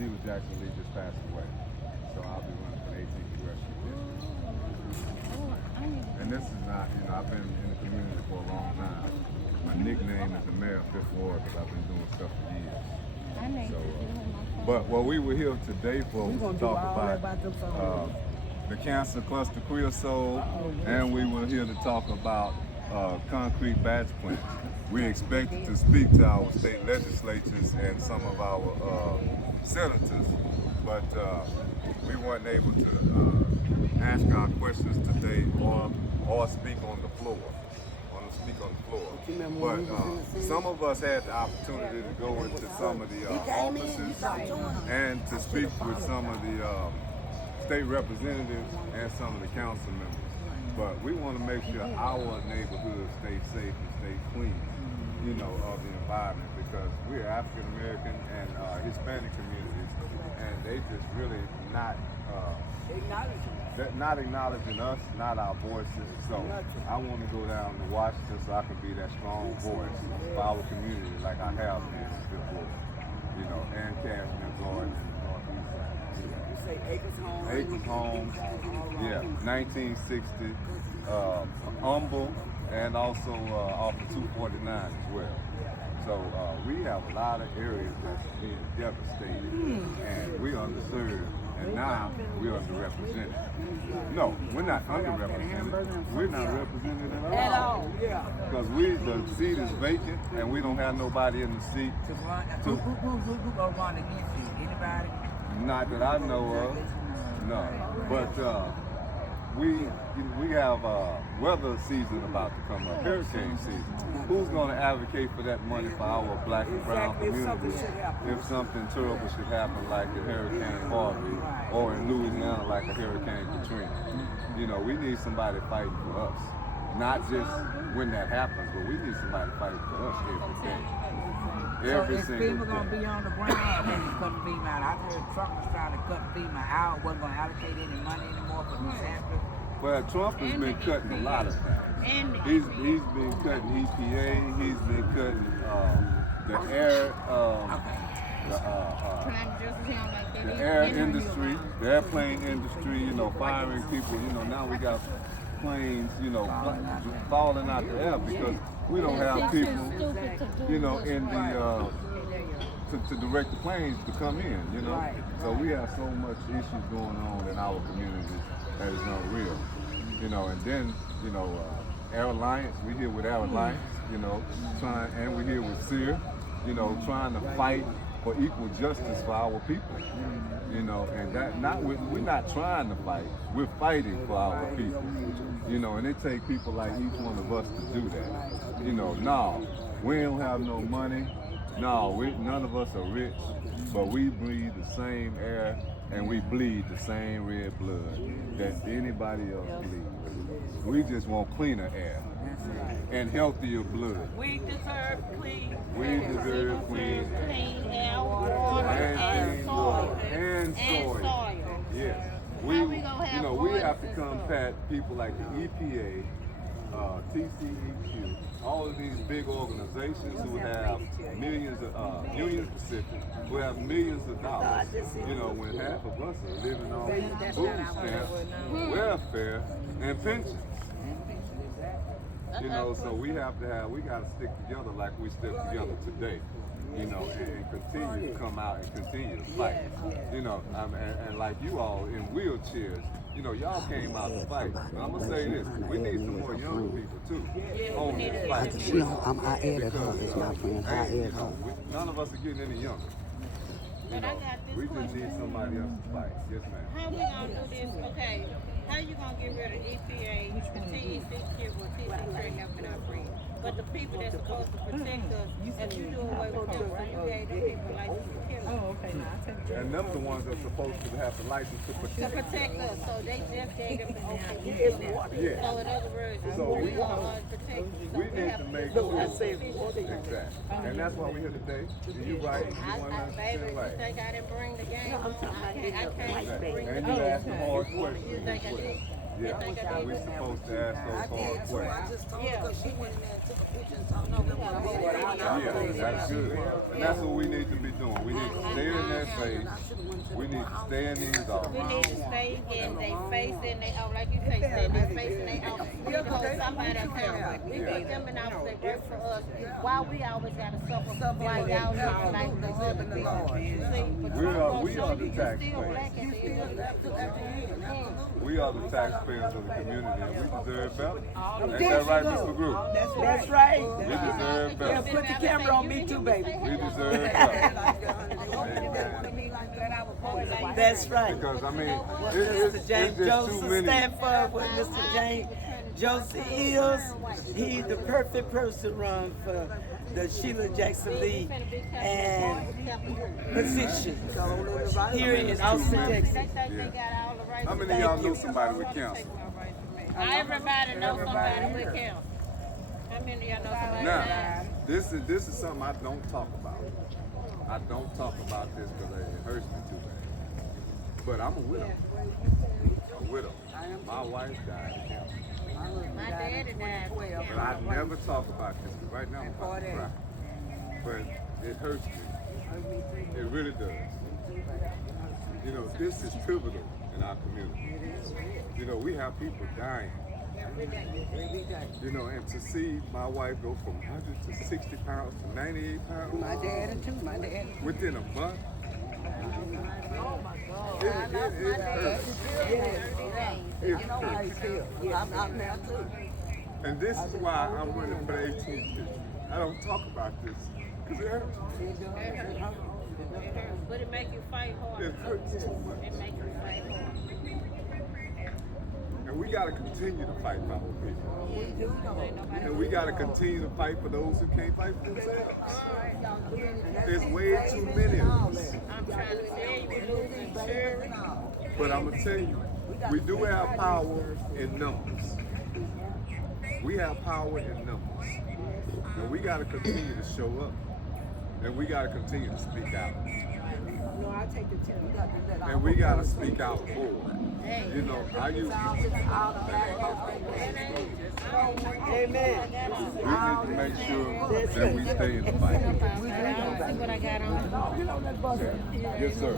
Sheila Jackson Lee just passed away. So I'll be running for the 18th Congressional District. And this is not, I've been in the community for a long time. My nickname is the mayor of Fifth Ward because I've been doing stuff for years. So, but what we were here today for was to talk about the cancer cluster creosote, and we were here to talk about concrete batch plants. We expected to speak to our state legislatures and some of our senators, but we weren't able to ask our questions today or speak on the floor. But some of us had the opportunity to go into some of the offices and to speak with some of the state representatives and some of the council members. But we want to make sure our neighborhood stays safe and stay clean, of the environment, because we're African American and Hispanic communities, and they just really not acknowledging us, not our voices. So I want to go down to Washington so I can be that strong voice for our community, like I have been in Fifth Ward, and Cashmere, Florida, and the Northeast side. You say Acres Homes? Acres Homes, yeah, 1960, Humble, and also off of 249 as well. So we have a lot of areas that's being devastated, and we're underserved, and now we're underrepresented. No, we're not underrepresented. We're not represented at all. Because the seat is vacant, and we don't have nobody in the seat. Who's gonna run against you? Anybody? Not that I know of, no. But we have weather season about to come up, hurricane season. Who's going to advocate for that money for our black and brown communities if something terrible should happen like a Hurricane Harvey or in Louisiana like a Hurricane Katrina? We need somebody fighting for us. Not just when that happens, but we need somebody fighting for us every day. So is FEMA going to be on the ground or they just cut FEMA out? I heard Trump was trying to cut FEMA out, wasn't going to allocate any money anymore for disasters. Well, Trump has been cutting a lot of things. He's been cutting EPA. He's been cutting the air, the air industry, the airplane industry. Firing people. Now we got planes, falling out the air because we don't have people, in the to direct the planes to come in. So we have so much issues going on in our communities that is unreal. And then, Air Alliance, we here with Air Alliance, and we're here with SEER, trying to fight for equal justice for our people. And that we're not trying to fight, we're fighting for our people. And it takes people like each one of us to do that. No, we don't have no money. No, none of us are rich, but we breathe the same air and we bleed the same red blood that anybody else bleeds. We just want cleaner air and healthier blood. We deserve clean. We deserve clean air, water, and soil. And soil. Yes. We have to combat people like the EPA, TCEQ, all of these big organizations who have Union Pacific, who have millions of dollars. When half of us are living on food stamps, welfare, and pensions. So we got to stick together like we stick together today. And continue to come out and continue to fight. And like you all in wheelchairs, y'all came out to fight. I'm gonna say this: we need some more younger people too on this fight. I added her as my friend. I added her. None of us are getting any younger. We just need somebody else to fight. Yes, ma'am. How we gonna do this? Okay, how you gonna get rid of EPA, the TCEQ, or TCEQ up in our free? But the people that's supposed to protect us, if you do away with them, you gave them people license to kill us. Oh, okay, now I take it. And them the ones that's supposed to have the license to protect us. So they just gave them the okay. Yeah. So in other words, So we gonna protect you. We need to make sure. Exactly. And that's why we're here today. You right. You 100% right. You think I didn't bring the game? I can't bring the And game. you asked the hard You questions. think I did? Yeah, we're supposed to ask those hard questions. I just told her because she went in there and took a picture and told me Yeah, that's good. And that's what we need to be doing. We need to stay in that face. We need to stay in these We offices. need to stay in their face and they like you say, stay in their face and they office. We hold somebody accountable. We put them in office, they work for us. Why we always gotta suffer while y'all look like the other people. See, but We Trump are- gonna we show are the you still taxpayers. black at the end of the day. We are the taxpayers of the community, and we deserve better. Ain't that right, Mr. Group? That's right. We deserve Yeah, better. put the camera on me too, baby. We deserve better. That's right. Because I mean, What it's Mr. James just Joseph too many. stand for, what Mr. James Joseph is, he's the perfect person to run for the Sheila Jackson Lee and position here in Austin, Texas. How many of y'all know somebody with cancer? Everybody knows somebody with cancer. How many of y'all know somebody Now, with cancer? this is something I don't talk about. I don't talk about this because it hurts me too bad. But I'm a widow. A widow. My wife died of cancer. My daddy died. But I never talk about this because right now I'm about to cry. But it hurts me. It really does. You know, this is pivotal in our community. You know, we have people dying. You know, and to see my wife go from 100 to 60 pounds to 98 pounds My daddy too, my daddy. within a month. It hurts. It hurts. I'm there too. And this is why I'm running for the 18th district. I don't talk about this because it hurts. But it make you fight hard. It hurts too much. It make you fight hard. And we got to continue to fight for our people. And we got to continue to fight for those who can't fight for themselves. There's way too many of us. I'm trying to tell you, we're losing children. But I'm going to tell you, we do have power in numbers. We have power in numbers. And we got to continue to show up. And we got to continue to speak out. And we got to speak out more. You know, I used to. Amen. We need to make sure that we stay in the fight. See what I got on? Yes, sir.